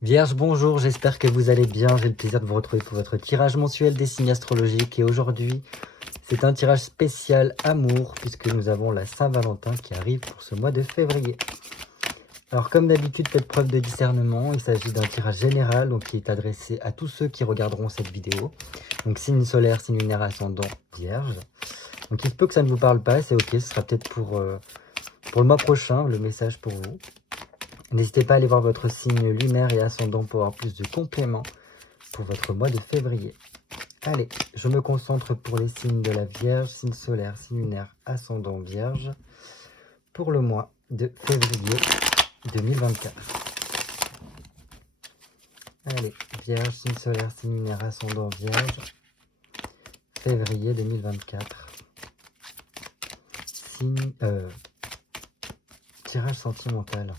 Vierge, bonjour, j'espère que vous allez bien. J'ai le plaisir de vous retrouver pour votre tirage mensuel des signes astrologiques. Et aujourd'hui, c'est un tirage spécial amour, puisque nous avons la Saint-Valentin qui arrive pour ce mois de février. Alors, comme d'habitude, faites preuve de discernement. Il s'agit d'un tirage général, donc qui est adressé à tous ceux qui regarderont cette vidéo. Donc, signe solaire, signe lunaire, ascendant, Vierge. Donc, il se peut que ça ne vous parle pas, c'est ok, ce sera peut-être pour le mois prochain, le message pour vous. N'hésitez pas à aller voir votre signe lunaire et ascendant pour avoir plus de compléments pour votre mois de février. Allez, je me concentre pour les signes de la Vierge, signe solaire, signe lunaire, ascendant Vierge, pour le mois de février 2024. Allez, Vierge, signe solaire, signe lunaire, ascendant Vierge, février 2024. Signe, tirage sentimental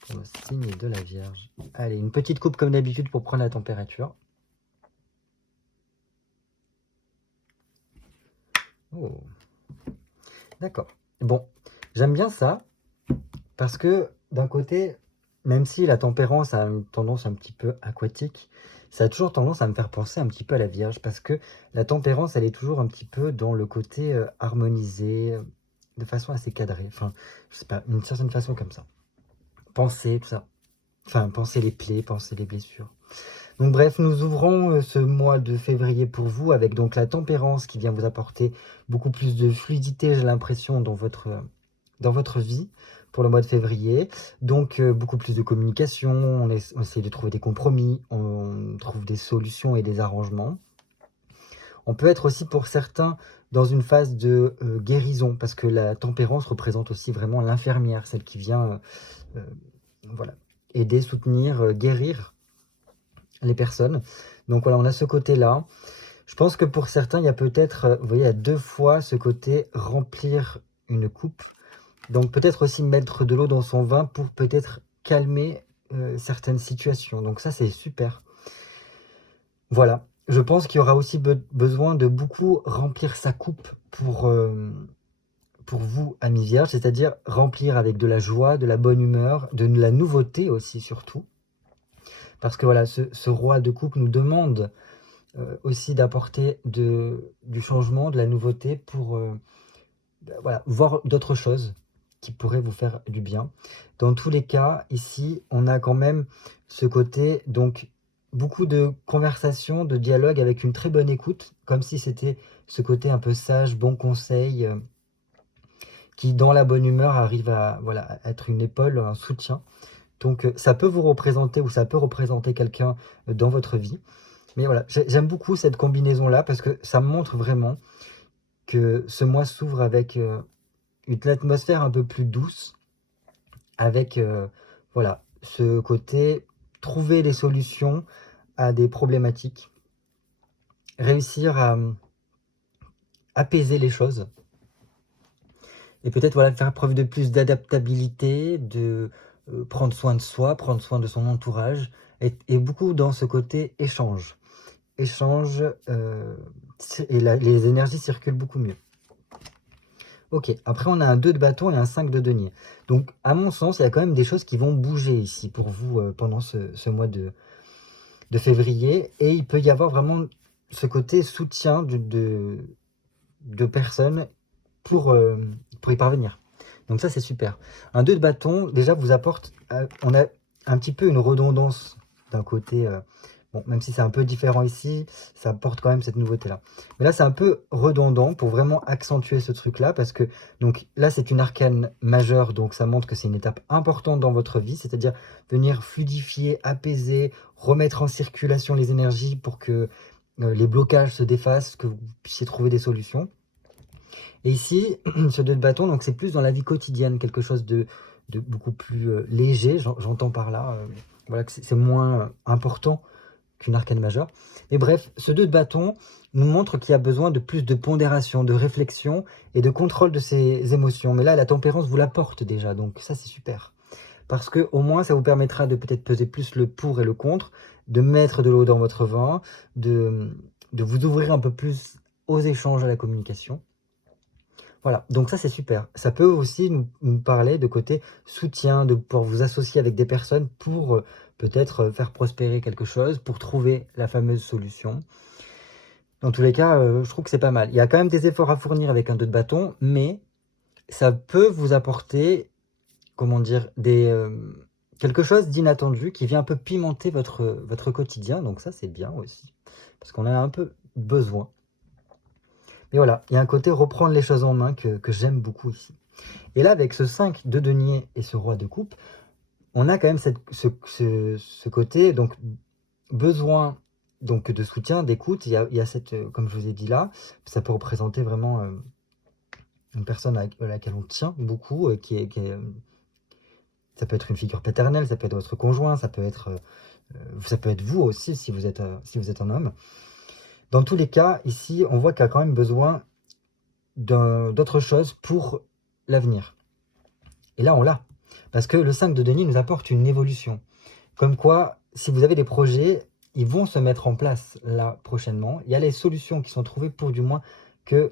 pour le signe de la Vierge. Allez, une petite coupe comme d'habitude pour prendre la température. Oh, d'accord. Bon, j'aime bien ça parce que d'un côté, même si la tempérance a une tendance un petit peu aquatique, ça a toujours tendance à me faire penser un petit peu à la Vierge parce que la tempérance, elle est toujours un petit peu dans le côté harmonisé, de façon assez cadrée. Enfin, je sais pas, d'une certaine façon comme ça. Penser, tout ça. Enfin, penser les plaies, penser les blessures. Donc bref, nous ouvrons ce mois de février pour vous avec donc la tempérance qui vient vous apporter beaucoup plus de fluidité, j'ai l'impression, dans votre vie pour le mois de février. Donc beaucoup plus de communication, on essaie de trouver des compromis, on trouve des solutions et des arrangements. On peut être aussi pour certains dans une phase de guérison parce que la tempérance représente aussi vraiment l'infirmière, celle qui vient voilà, aider, soutenir, guérir les personnes. Donc voilà, on a ce côté-là. Je pense que pour certains, il y a peut-être, vous voyez, à 2 fois ce côté remplir une coupe. Donc peut-être aussi mettre de l'eau dans son vin pour peut-être calmer certaines situations. Donc ça, c'est super. Voilà. Je pense qu'il y aura aussi besoin de beaucoup remplir sa coupe pour vous, amis vierges, c'est-à-dire remplir avec de la joie, de la bonne humeur, de la nouveauté aussi surtout. Parce que voilà, ce roi de coupe nous demande aussi d'apporter du changement, de la nouveauté pour voilà, voir d'autres choses qui pourraient vous faire du bien. Dans tous les cas, ici, on a quand même ce côté, donc beaucoup de conversation, de dialogue avec une très bonne écoute, comme si c'était ce côté un peu sage, bon conseil, qui dans la bonne humeur arrive à, voilà, à être une épaule, un soutien. Donc ça peut vous représenter ou ça peut représenter quelqu'un dans votre vie. Mais voilà, j'aime beaucoup cette combinaison-là parce que ça me montre vraiment que ce mois s'ouvre avec une atmosphère un peu plus douce, avec voilà, ce côté trouver des solutions à des problématiques, réussir à apaiser les choses et peut-être voilà, faire preuve de plus d'adaptabilité, de prendre soin de soi, prendre soin de son entourage et beaucoup dans ce côté échange. Échange et les énergies circulent beaucoup mieux. Ok, après on a un 2 de bâton et un 5 de denier. Donc à mon sens, il y a quand même des choses qui vont bouger ici pour vous pendant ce mois de février. Et il peut y avoir vraiment ce côté soutien de personnes pour y parvenir. Donc ça c'est super. Un 2 de bâton, déjà vous apporte, on a un petit peu une redondance d'un côté... bon, même si c'est un peu différent ici, ça apporte quand même cette nouveauté-là. Mais là, c'est un peu redondant pour vraiment accentuer ce truc-là, parce que donc là, c'est une arcane majeure, donc ça montre que c'est une étape importante dans votre vie, c'est-à-dire venir fluidifier, apaiser, remettre en circulation les énergies pour que les blocages se défassent, que vous puissiez trouver des solutions. Et ici, ce 2 de bâton, donc c'est plus dans la vie quotidienne, quelque chose de beaucoup plus léger, j'entends par là, voilà, que c'est moins important qu'une arcane majeure. Mais bref, ce 2 de bâton nous montre qu'il y a besoin de plus de pondération, de réflexion et de contrôle de ses émotions. Mais là, la tempérance vous l'apporte déjà, donc ça c'est super. Parce que au moins, ça vous permettra de peut-être peser plus le pour et le contre, de mettre de l'eau dans votre vin, de vous ouvrir un peu plus aux échanges, à la communication. Voilà, donc ça c'est super. Ça peut aussi nous parler de côté soutien, de pouvoir vous associer avec des personnes pour peut-être faire prospérer quelque chose, pour trouver la fameuse solution. Dans tous les cas, je trouve que c'est pas mal. Il y a quand même des efforts à fournir avec un 2 de bâton, mais ça peut vous apporter, comment dire, quelque chose d'inattendu qui vient un peu pimenter votre quotidien. Donc ça, c'est bien aussi, parce qu'on en a un peu besoin. Mais voilà, il y a un côté reprendre les choses en main que j'aime beaucoup ici. Et là, avec ce 5 de denier et ce roi de coupe, on a quand même ce côté, donc besoin donc, de soutien, d'écoute. Il y a cette, comme je vous ai dit là, ça peut représenter vraiment une personne à laquelle on tient beaucoup, ça peut être une figure paternelle, ça peut être votre conjoint, ça peut être vous aussi si vous êtes un homme. Dans tous les cas, ici, on voit qu'il y a quand même besoin d'autre chose pour l'avenir. Et là, on l'a. Parce que le 5 de denier nous apporte une évolution. Comme quoi, si vous avez des projets, ils vont se mettre en place là prochainement. Il y a les solutions qui sont trouvées pour du moins qu'il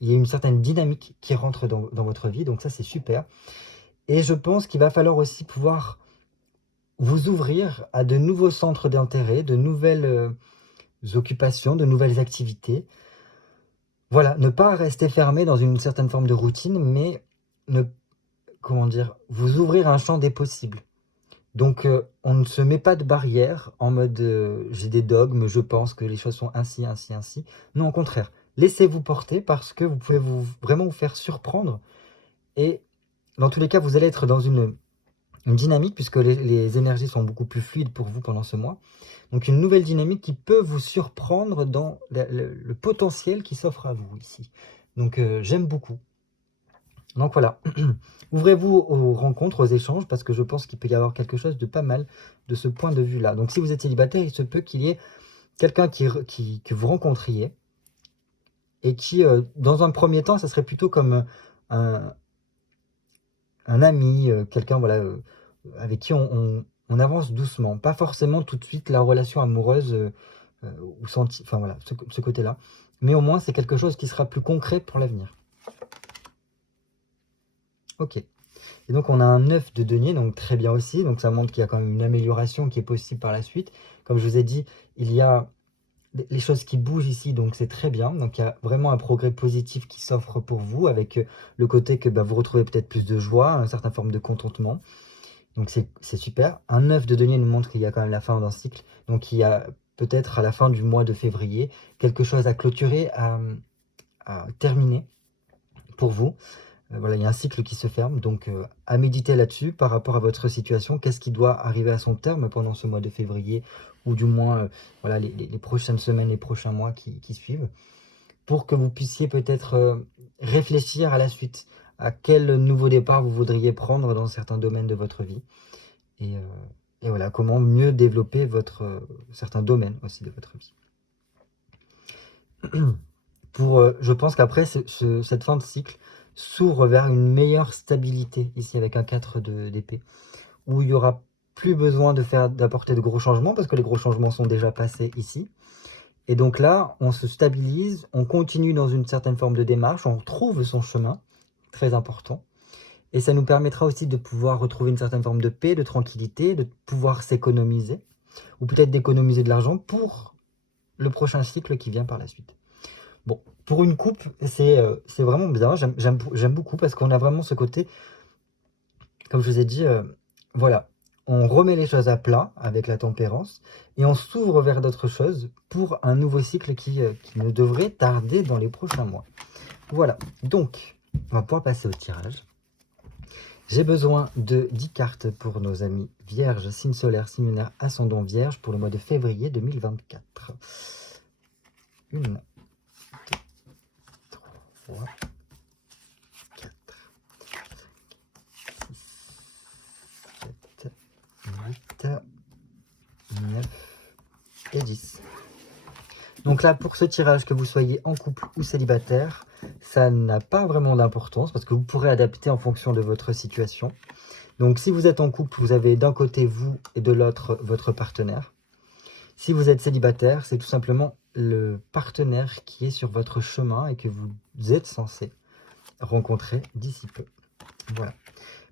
y ait une certaine dynamique qui rentre dans votre vie. Donc ça, c'est super. Et je pense qu'il va falloir aussi pouvoir vous ouvrir à de nouveaux centres d'intérêt, de nouvelles occupations, de nouvelles activités. Voilà, ne pas rester fermé dans une certaine forme de routine, mais vous ouvrir un champ des possibles. Donc, on ne se met pas de barrière en mode j'ai des dogmes, je pense que les choses sont ainsi, ainsi, ainsi. Non, au contraire, laissez-vous porter parce que vous pouvez vraiment vous faire surprendre. Et dans tous les cas, vous allez être dans une dynamique puisque les énergies sont beaucoup plus fluides pour vous pendant ce mois. Donc, une nouvelle dynamique qui peut vous surprendre dans le potentiel qui s'offre à vous ici. Donc, j'aime beaucoup. Donc voilà, ouvrez-vous aux rencontres, aux échanges, parce que je pense qu'il peut y avoir quelque chose de pas mal de ce point de vue-là. Donc si vous êtes célibataire, il se peut qu'il y ait quelqu'un que vous rencontriez, et qui, dans un premier temps, ça serait plutôt comme un, un ami, quelqu'un voilà, avec qui on avance doucement. Pas forcément tout de suite la relation amoureuse, ou enfin voilà, ce côté-là. Mais au moins, c'est quelque chose qui sera plus concret pour l'avenir. Ok. Et donc on a un 9 de denier, donc très bien aussi. Donc ça montre qu'il y a quand même une amélioration qui est possible par la suite. Comme je vous ai dit, il y a les choses qui bougent ici, donc c'est très bien. Donc il y a vraiment un progrès positif qui s'offre pour vous, avec le côté que vous retrouvez peut-être plus de joie, une certaine forme de contentement. Donc c'est super. Un 9 de denier nous montre qu'il y a quand même la fin d'un cycle. Donc il y a peut-être à la fin du mois de février, quelque chose à clôturer, à terminer pour vous. Voilà, il y a un cycle qui se ferme, donc à méditer là-dessus par rapport à votre situation. Qu'est-ce qui doit arriver à son terme pendant ce mois de février, ou du moins voilà, les prochaines semaines, les prochains mois qui suivent, pour que vous puissiez peut-être réfléchir à la suite, à quel nouveau départ vous voudriez prendre dans certains domaines de votre vie, et voilà, comment mieux développer certains domaines aussi de votre vie. Je pense qu'après cette fin de cycle s'ouvre vers une meilleure stabilité, ici avec un 4 d'épée, où il n'y aura plus besoin d'apporter de gros changements, parce que les gros changements sont déjà passés ici. Et donc là, on se stabilise, on continue dans une certaine forme de démarche, on trouve son chemin, très important. Et ça nous permettra aussi de pouvoir retrouver une certaine forme de paix, de tranquillité, de pouvoir s'économiser, ou peut-être d'économiser de l'argent pour le prochain cycle qui vient par la suite. Bon, pour une coupe, c'est vraiment bien, j'aime beaucoup, parce qu'on a vraiment ce côté, comme je vous ai dit, voilà, on remet les choses à plat avec la tempérance, et on s'ouvre vers d'autres choses pour un nouveau cycle qui ne devrait tarder dans les prochains mois. Voilà, donc, on va pouvoir passer au tirage. J'ai besoin de 10 cartes pour nos amis vierges, signe solaire, signe lunaire, ascendant vierge pour le mois de février 2024. 1, 2, 3, 4, 5, 6, 7, 8, 9 et 10. Donc là, pour ce tirage, que vous soyez en couple ou célibataire, ça n'a pas vraiment d'importance, parce que vous pourrez adapter en fonction de votre situation. Donc si vous êtes en couple, vous avez d'un côté vous et de l'autre votre partenaire. Si vous êtes célibataire, c'est tout simplement le partenaire qui est sur votre chemin et que vous êtes censé rencontrer d'ici peu. Voilà.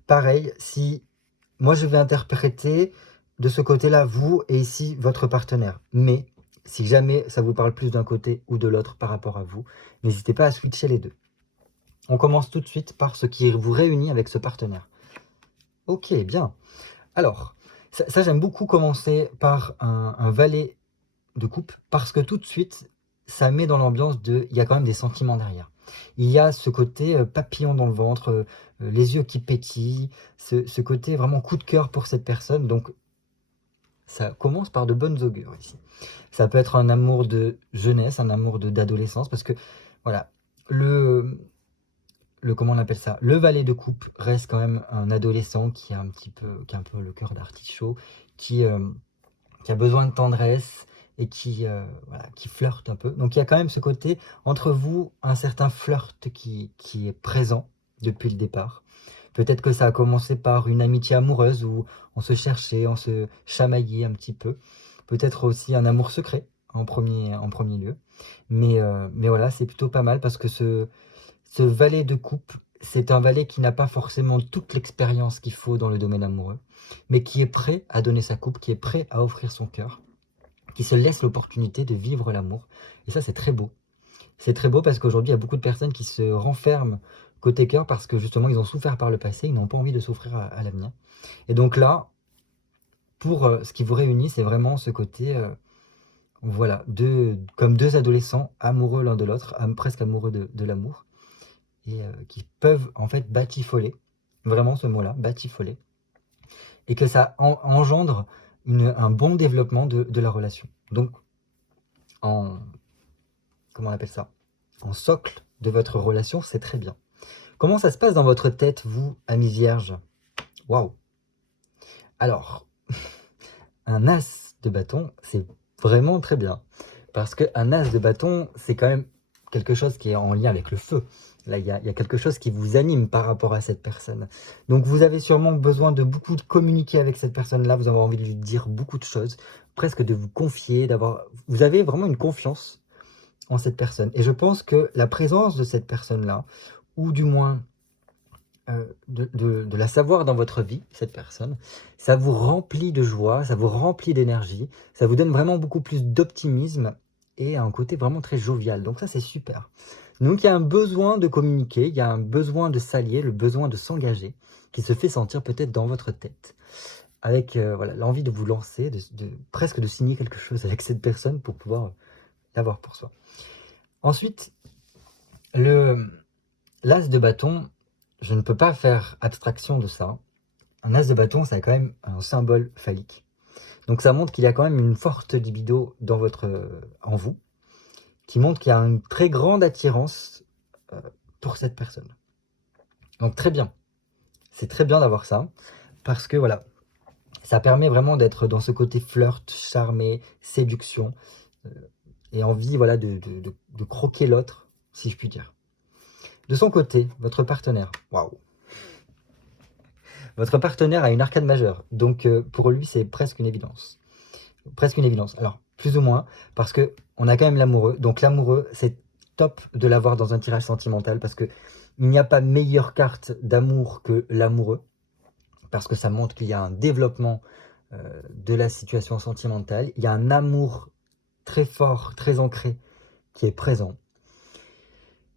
Pareil, si moi je vais interpréter de ce côté-là vous et ici votre partenaire. Mais si jamais ça vous parle plus d'un côté ou de l'autre par rapport à vous, n'hésitez pas à switcher les deux. On commence tout de suite par ce qui vous réunit avec ce partenaire. Ok, bien. Alors, ça j'aime beaucoup commencer par un valet de coupe parce que tout de suite, ça met dans l'ambiance de... Il y a quand même des sentiments derrière. Il y a ce côté papillon dans le ventre, les yeux qui pétillent, ce côté vraiment coup de cœur pour cette personne. Donc, ça commence par de bonnes augures ici. Ça peut être un amour de jeunesse, un amour d'adolescence, parce que, voilà, comment on appelle ça? Le valet de coupe reste quand même un adolescent qui a un peu le cœur d'artichaut, qui a besoin de tendresse et voilà, qui flirte un peu. Donc il y a quand même ce côté, entre vous, un certain flirt qui est présent depuis le départ. Peut-être que ça a commencé par une amitié amoureuse où on se cherchait, on se chamaillait un petit peu. Peut-être aussi un amour secret en premier lieu. Mais voilà, c'est plutôt pas mal parce que ce valet de coupe, c'est un valet qui n'a pas forcément toute l'expérience qu'il faut dans le domaine amoureux, mais qui est prêt à donner sa coupe, qui est prêt à offrir son cœur, qui se laisse l'opportunité de vivre l'amour. Et ça, c'est très beau. C'est très beau parce qu'aujourd'hui, il y a beaucoup de personnes qui se renferment côté cœur parce que justement, ils ont souffert par le passé, ils n'ont pas envie de souffrir à l'avenir. Et donc là, pour ce qui vous réunit, c'est vraiment ce côté, voilà, comme deux adolescents amoureux l'un de l'autre, presque amoureux de l'amour, et qui peuvent en fait batifoler, vraiment ce mot-là, batifoler, et que ça engendre un bon développement de la relation. Donc, comment on appelle ça? En socle de votre relation, c'est très bien. Comment ça se passe dans votre tête, vous, amis vierges? Waouh! Alors, un as de bâton, c'est vraiment très bien. Parce qu'un as de bâton, c'est quand même quelque chose qui est en lien avec le feu. Là, il y a quelque chose qui vous anime par rapport à cette personne. Donc, vous avez sûrement besoin de beaucoup de communiquer avec cette personne-là. Vous avez envie de lui dire beaucoup de choses, presque de vous confier, Vous avez vraiment une confiance en cette personne. Et je pense que la présence de cette personne-là, ou du moins de la savoir dans votre vie, cette personne, ça vous remplit de joie, ça vous remplit d'énergie, ça vous donne vraiment beaucoup plus d'optimisme et un côté vraiment très jovial. Donc ça, c'est super. Donc il y a un besoin de communiquer, il y a un besoin de s'allier, le besoin de s'engager, qui se fait sentir peut-être dans votre tête, avec voilà, l'envie de vous lancer, presque de signer quelque chose avec cette personne pour pouvoir l'avoir pour soi. Ensuite, l'as de bâton, je ne peux pas faire abstraction de ça. Un as de bâton, c'est quand même un symbole phallique. Donc ça montre qu'il y a quand même une forte libido en vous, qui montre qu'il y a une très grande attirance pour cette personne. Donc très bien. C'est très bien d'avoir ça, parce que voilà, ça permet vraiment d'être dans ce côté flirt, charmé, séduction, et envie voilà, de croquer l'autre, si je puis dire. De son côté, votre partenaire, waouh! Votre partenaire a une arcade majeure, donc pour lui, c'est presque une évidence. Presque une évidence. Alors, plus ou moins, parce que on a quand même l'amoureux. Donc l'amoureux, c'est top de l'avoir dans un tirage sentimental, parce que il n'y a pas meilleure carte d'amour que l'amoureux, parce que ça montre qu'il y a un développement de la situation sentimentale. Il y a un amour très fort, très ancré, qui est présent.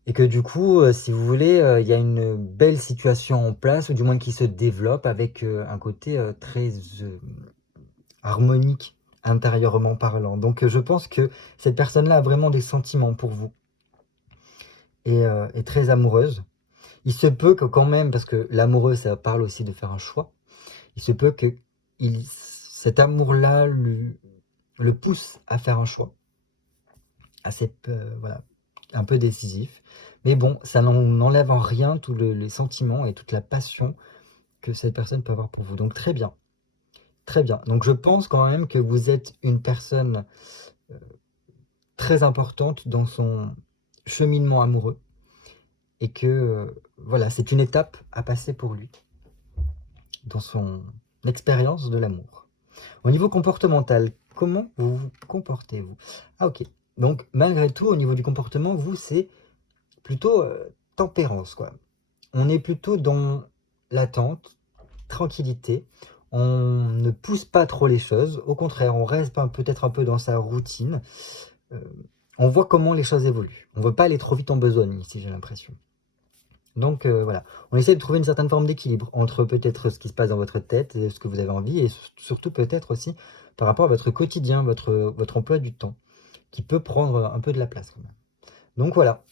Et que du coup, si vous voulez, il y a une belle situation en place, ou du moins qui se développe avec un côté très harmonique, intérieurement parlant. Donc je pense que cette personne-là a vraiment des sentiments pour vous, et est très amoureuse. Il se peut que quand même, parce que l'amoureux, ça parle aussi de faire un choix, il se peut que cet amour-là le pousse à faire un choix, assez voilà, un peu décisif. Mais bon, ça n'enlève en rien tous les sentiments et toute la passion que cette personne peut avoir pour vous. Donc très bien. Très bien. Donc je pense quand même que vous êtes une personne très importante dans son cheminement amoureux. Et que voilà, c'est une étape à passer pour lui dans son expérience de l'amour. Au niveau comportemental, comment vous vous comportez-vous? Ah ok. Donc malgré tout, au niveau du comportement, vous, c'est plutôt tempérance, quoi. On est plutôt dans l'attente, tranquillité. On ne pousse pas trop les choses. Au contraire, on reste peut-être un peu dans sa routine. On voit comment les choses évoluent. On ne veut pas aller trop vite en besogne ici, j'ai l'impression. Donc voilà, on essaie de trouver une certaine forme d'équilibre entre peut-être ce qui se passe dans votre tête et ce que vous avez envie, et surtout peut-être aussi par rapport à votre quotidien, votre emploi du temps, qui peut prendre un peu de la place quand même. Donc voilà,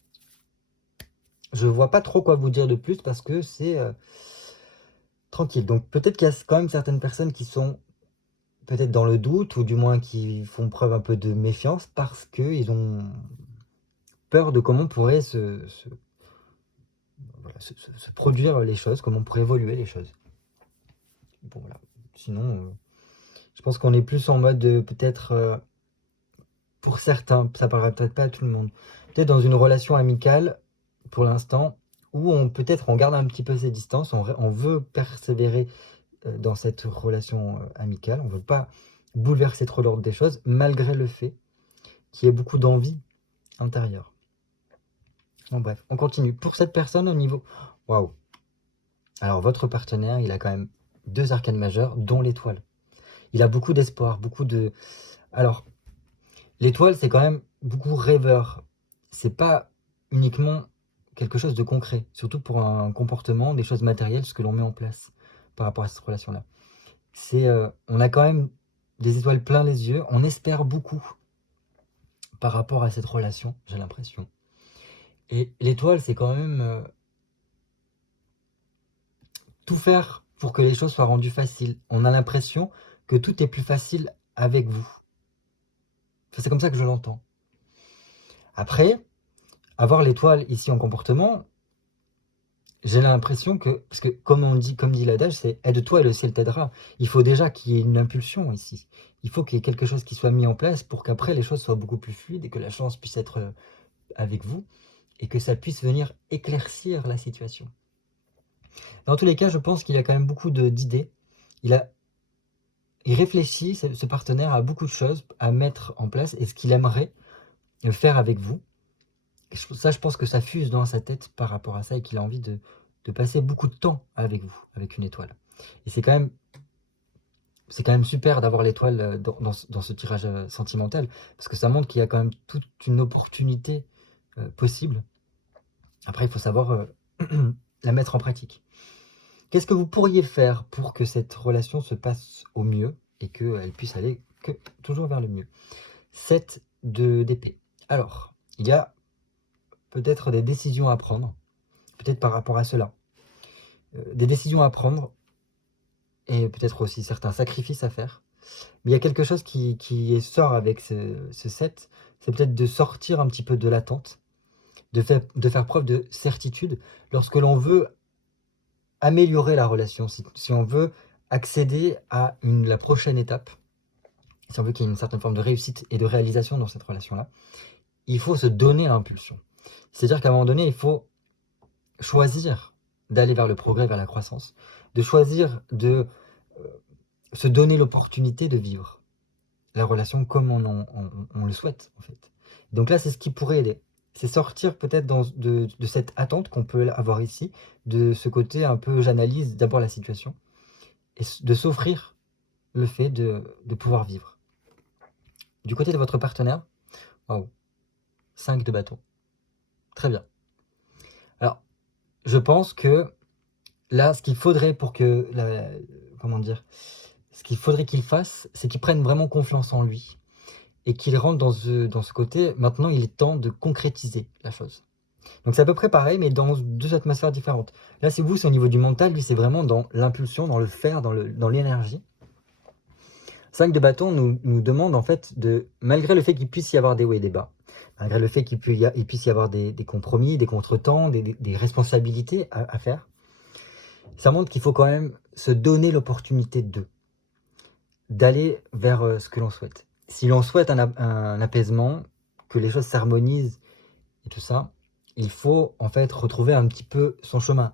je vois pas trop quoi vous dire de plus parce que c'est tranquille. Donc peut-être qu'il y a quand même certaines personnes qui sont peut-être dans le doute, ou du moins qui font preuve un peu de méfiance parce qu'ils ont peur de comment pourraient voilà, se produire les choses, comment pourraient évoluer les choses. Bon voilà, sinon je pense qu'on est plus en mode peut-être, pour certains, ça parlera peut-être pas à tout le monde, peut-être dans une relation amicale pour l'instant, où peut-être on garde un petit peu ses distances, on veut persévérer dans cette relation amicale, on veut pas bouleverser trop l'ordre des choses, malgré le fait qu'il y ait beaucoup d'envie intérieure. Bon bref, on continue. Pour cette personne au niveau... Waouh. Alors votre partenaire, il a quand même 2 arcanes majeures, dont l'étoile. Il a beaucoup d'espoir, beaucoup de... Alors, l'étoile, c'est quand même beaucoup rêveur. C'est pas uniquement quelque chose de concret, surtout pour un comportement, des choses matérielles, ce que l'on met en place par rapport à cette relation-là. On a quand même des étoiles plein les yeux, on espère beaucoup par rapport à cette relation, j'ai l'impression. Et l'étoile, c'est quand même tout faire pour que les choses soient rendues faciles. On a l'impression que tout est plus facile avec vous. Enfin, c'est comme ça que je l'entends. Après, avoir l'étoile ici en comportement, j'ai l'impression que, parce que comme dit l'adage, c'est aide-toi et le ciel t'aidera. Il faut déjà qu'il y ait une impulsion ici. Il faut qu'il y ait quelque chose qui soit mis en place pour qu'après les choses soient beaucoup plus fluides et que la chance puisse être avec vous et que ça puisse venir éclaircir la situation. Dans tous les cas, je pense qu'il a quand même beaucoup d'idées. Il réfléchit, ce partenaire, à beaucoup de choses à mettre en place et ce qu'il aimerait faire avec vous. Et ça, je pense que ça fuse dans sa tête par rapport à ça et qu'il a envie de passer beaucoup de temps avec vous, avec une étoile. Et c'est quand même super d'avoir l'étoile dans ce tirage sentimental, parce que ça montre qu'il y a quand même toute une opportunité possible. Après, il faut savoir la mettre en pratique. Qu'est-ce que vous pourriez faire pour que cette relation se passe au mieux et qu'elle puisse aller toujours vers le mieux? 7 d'épée. Alors, il y a peut-être des décisions à prendre, peut-être par rapport à cela. Des décisions à prendre et peut-être aussi certains sacrifices à faire. Mais il y a quelque chose qui sort avec ce 7, c'est peut-être de sortir un petit peu de l'attente, de faire preuve de certitude lorsque l'on veut améliorer la relation, si on veut accéder à la prochaine étape, si on veut qu'il y ait une certaine forme de réussite et de réalisation dans cette relation-là, il faut se donner l'impulsion. C'est-à-dire qu'à un moment donné, il faut choisir d'aller vers le progrès, vers la croissance, de choisir de se donner l'opportunité de vivre la relation comme on le souhaite, en fait. Donc là, c'est ce qui pourrait aider. C'est sortir peut-être de cette attente qu'on peut avoir ici, de ce côté un peu j'analyse d'abord la situation, et de s'offrir le fait de pouvoir vivre. Du côté de votre partenaire, waouh, 5 de bâton. Très bien. Alors, je pense que là, ce qu'il faudrait pour que, ce qu'il faudrait qu'il fasse, c'est qu'il prenne vraiment confiance en lui et qu'il rentre dans ce côté, maintenant il est temps de concrétiser la chose. Donc c'est à peu près pareil, mais dans 2 atmosphères différentes. Là, c'est au niveau du mental, lui, c'est vraiment dans l'impulsion, dans le faire, dans l'énergie. 5 de bâton nous demande en fait malgré le fait qu'il puisse y avoir des hauts et des bas, malgré le fait qu'il puisse y avoir des compromis, des contretemps, des responsabilités à faire, ça montre qu'il faut quand même se donner l'opportunité d'aller vers ce que l'on souhaite. Si l'on souhaite un apaisement, que les choses s'harmonisent et tout ça, il faut en fait retrouver un petit peu son chemin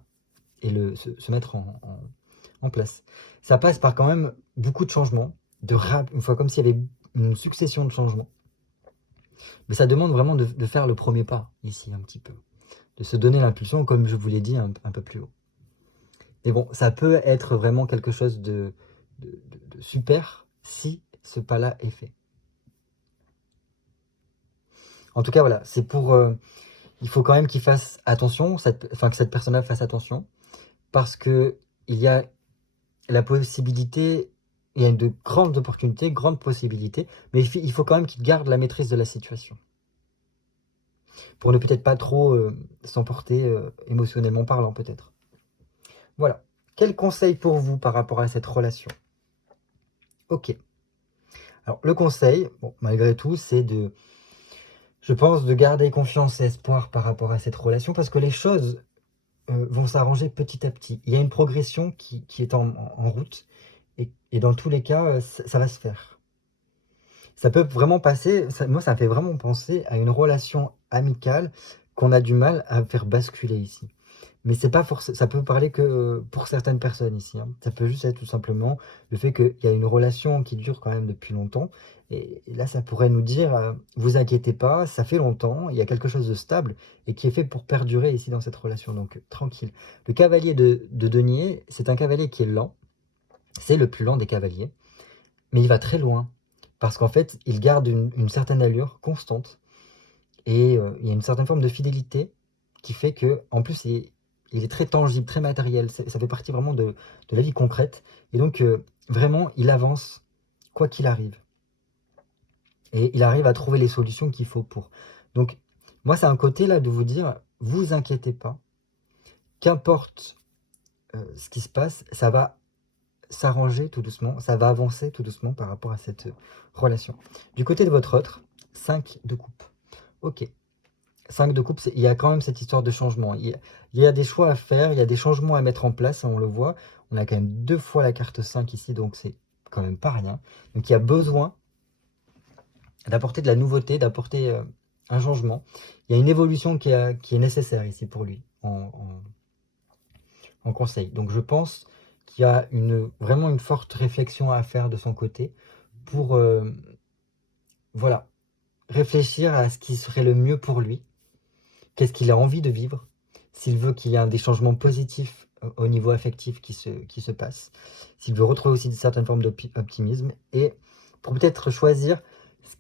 et se mettre en place. Ça passe par quand même beaucoup de changements, une fois comme s'il y avait une succession de changements. Mais ça demande vraiment de faire le premier pas ici un petit peu, se donner l'impulsion, comme je vous l'ai dit un peu plus haut. Mais bon, ça peut être vraiment quelque chose de super si ce pas-là est fait. En tout cas, voilà, c'est pour... il faut quand même qu'il fasse attention, que cette personne-là fasse attention, parce qu'il y a la possibilité, il y a de grandes opportunités, grandes possibilités, mais il faut quand même qu'il garde la maîtrise de la situation. Pour ne peut-être pas trop s'emporter émotionnellement parlant, peut-être. Voilà. Quel conseil pour vous par rapport à cette relation? Ok. Alors, le conseil, bon, malgré tout, c'est je pense, de garder confiance et espoir par rapport à cette relation, parce que les choses vont s'arranger petit à petit. Il y a une progression qui est en route, et dans tous les cas, ça va se faire. Ça peut vraiment passer, moi ça me fait vraiment penser à une relation amicale qu'on a du mal à faire basculer ici. Mais c'est pas forcément, ça peut parler que pour certaines personnes ici, hein. Ça peut juste être tout simplement le fait qu'il y a une relation qui dure quand même depuis longtemps. Et là, ça pourrait nous dire, vous inquiétez pas, ça fait longtemps, il y a quelque chose de stable et qui est fait pour perdurer ici dans cette relation. Donc tranquille. Le cavalier de denier, c'est un cavalier qui est lent. C'est le plus lent des cavaliers. Mais il va très loin. Parce qu'en fait, il garde une certaine allure constante. Et il y a une certaine forme de fidélité qui fait que, en plus, il est très tangible, très matériel. Ça fait partie vraiment de la vie concrète. Et donc, vraiment, il avance quoi qu'il arrive. Et il arrive à trouver les solutions qu'il faut pour. Donc, moi, c'est un côté là de vous dire, vous inquiétez pas. Qu'importe ce qui se passe, ça va s'arranger tout doucement, ça va avancer tout doucement par rapport à cette relation. Du côté de votre autre, 5 de coupe. Ok. 5 de coupe, il y a quand même cette histoire de changement. Il y a des choix à faire, il y a des changements à mettre en place, on le voit. On a quand même 2 fois la carte 5 ici, donc c'est quand même pas rien. Donc il y a besoin d'apporter de la nouveauté, d'apporter un changement. Il y a une évolution qui est nécessaire ici pour lui, en conseil. Donc je pense qu'il y a vraiment une forte réflexion à faire de son côté pour voilà, réfléchir à ce qui serait le mieux pour lui. Qu'est-ce qu'il a envie de vivre? S'il veut qu'il y ait des changements positifs au niveau affectif qui se passent. S'il veut retrouver aussi une certaine forme d'optimisme. Et pour peut-être choisir ce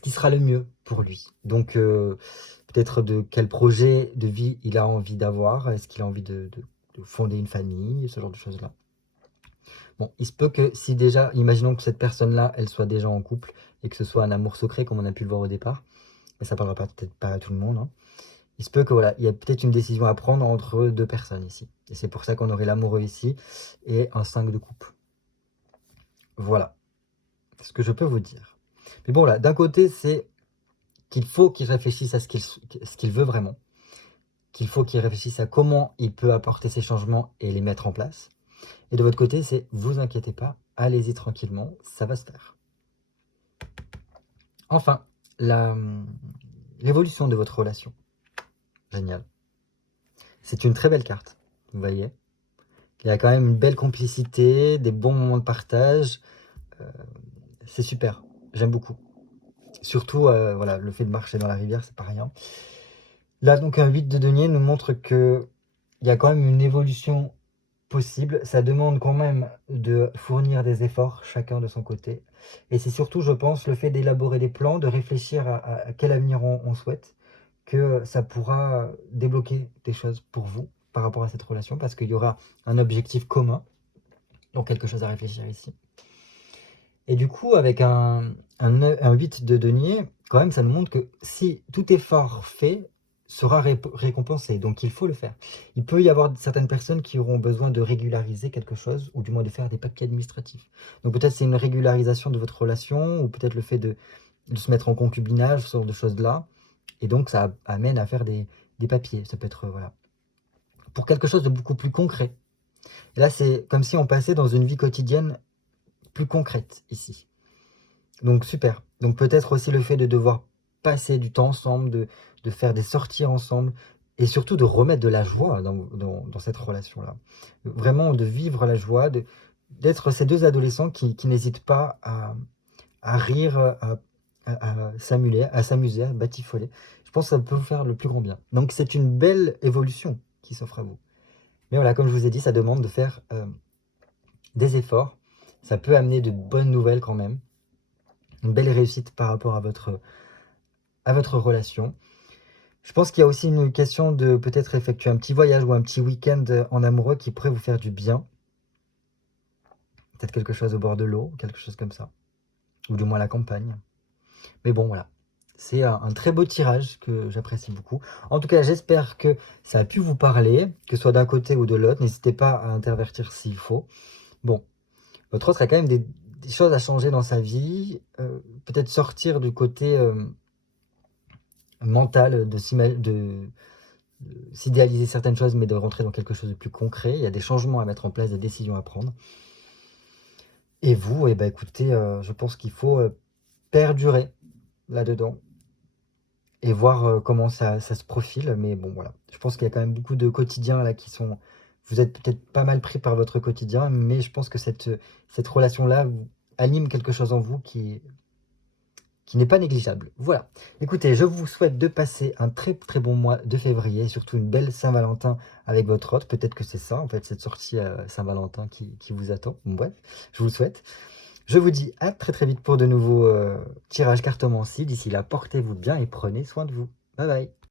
qui sera le mieux pour lui. Donc peut-être de quel projet de vie il a envie d'avoir. Est-ce qu'il a envie de fonder une famille? Ce genre de choses-là. Bon, il se peut que si déjà, imaginons que cette personne-là, elle soit déjà en couple et que ce soit un amour secret comme on a pu le voir au départ. Mais ça parlera peut-être pas à tout le monde, hein. Il se peut que voilà, il y a peut-être une décision à prendre entre 2 personnes ici. Et c'est pour ça qu'on aurait l'amoureux ici et un 5 de coupe. Voilà ce que je peux vous dire. Mais bon là, d'un côté, c'est qu'il faut qu'il réfléchisse à ce qu'il veut vraiment. Qu'il faut qu'il réfléchisse à comment il peut apporter ces changements et les mettre en place. Et de votre côté, c'est vous inquiétez pas, allez-y tranquillement, ça va se faire. Enfin, l'évolution de votre relation. Génial. C'est une très belle carte, vous voyez. Il y a quand même une belle complicité, des bons moments de partage. C'est super, j'aime beaucoup. Surtout, voilà, le fait de marcher dans la rivière, c'est pas rien. Là, donc, un 8 de denier nous montre qu'il y a quand même une évolution possible. Ça demande quand même de fournir des efforts, chacun de son côté. Et c'est surtout, je pense, le fait d'élaborer des plans, de réfléchir à quel avenir on souhaite, que ça pourra débloquer des choses pour vous par rapport à cette relation, parce qu'il y aura un objectif commun. Donc quelque chose à réfléchir ici. Et du coup, avec un 8 de denier, quand même, ça nous montre que si tout effort fait sera récompensé, donc il faut le faire. Il peut y avoir certaines personnes qui auront besoin de régulariser quelque chose, ou du moins de faire des papiers administratifs. Donc peut-être c'est une régularisation de votre relation, ou peut-être le fait de se mettre en concubinage, ce genre de choses-là. Et donc ça amène à faire des papiers. Ça peut être, voilà, pour quelque chose de beaucoup plus concret. Et là, c'est comme si on passait dans une vie quotidienne plus concrète ici. Donc super. Donc peut-être aussi le fait de devoir passer du temps ensemble, de faire des sorties ensemble, et surtout de remettre de la joie dans cette relation-là. Vraiment de vivre la joie, d'être ces 2 adolescents qui n'hésitent pas à rire, à s'amuser, à batifoler. Je pense que ça peut vous faire le plus grand bien. Donc c'est une belle évolution qui s'offre à vous. Mais voilà, comme je vous ai dit, ça demande de faire des efforts. Ça peut amener de bonnes nouvelles quand même. Une belle réussite par rapport à votre relation. Je pense qu'il y a aussi une question de peut-être effectuer un petit voyage ou un petit week-end en amoureux qui pourrait vous faire du bien. Peut-être quelque chose au bord de l'eau, quelque chose comme ça. Ou du moins à la campagne. Mais bon, voilà. C'est un très beau tirage que j'apprécie beaucoup. En tout cas, j'espère que ça a pu vous parler, que ce soit d'un côté ou de l'autre. N'hésitez pas à intervertir s'il faut. Bon, votre autre a quand même des choses à changer dans sa vie. Peut-être sortir du côté mental, de s'idéaliser certaines choses, mais de rentrer dans quelque chose de plus concret. Il y a des changements à mettre en place, des décisions à prendre. Et vous, eh ben, écoutez, je pense qu'il faut perdurer là-dedans et voir comment ça se profile. Mais bon, voilà. Je pense qu'il y a quand même beaucoup de quotidiens là qui sont... Vous êtes peut-être pas mal pris par votre quotidien, mais je pense que cette relation-là anime quelque chose en vous qui n'est pas négligeable. Voilà. Écoutez, je vous souhaite de passer un très très bon mois de février, et surtout une belle Saint-Valentin avec votre hôte. Peut-être que c'est ça, en fait, cette sortie Saint-Valentin qui vous attend. Bon, bref, je vous le souhaite. Je vous dis à très très vite pour de nouveaux tirages cartomancie. D'ici là, portez-vous bien et prenez soin de vous. Bye bye.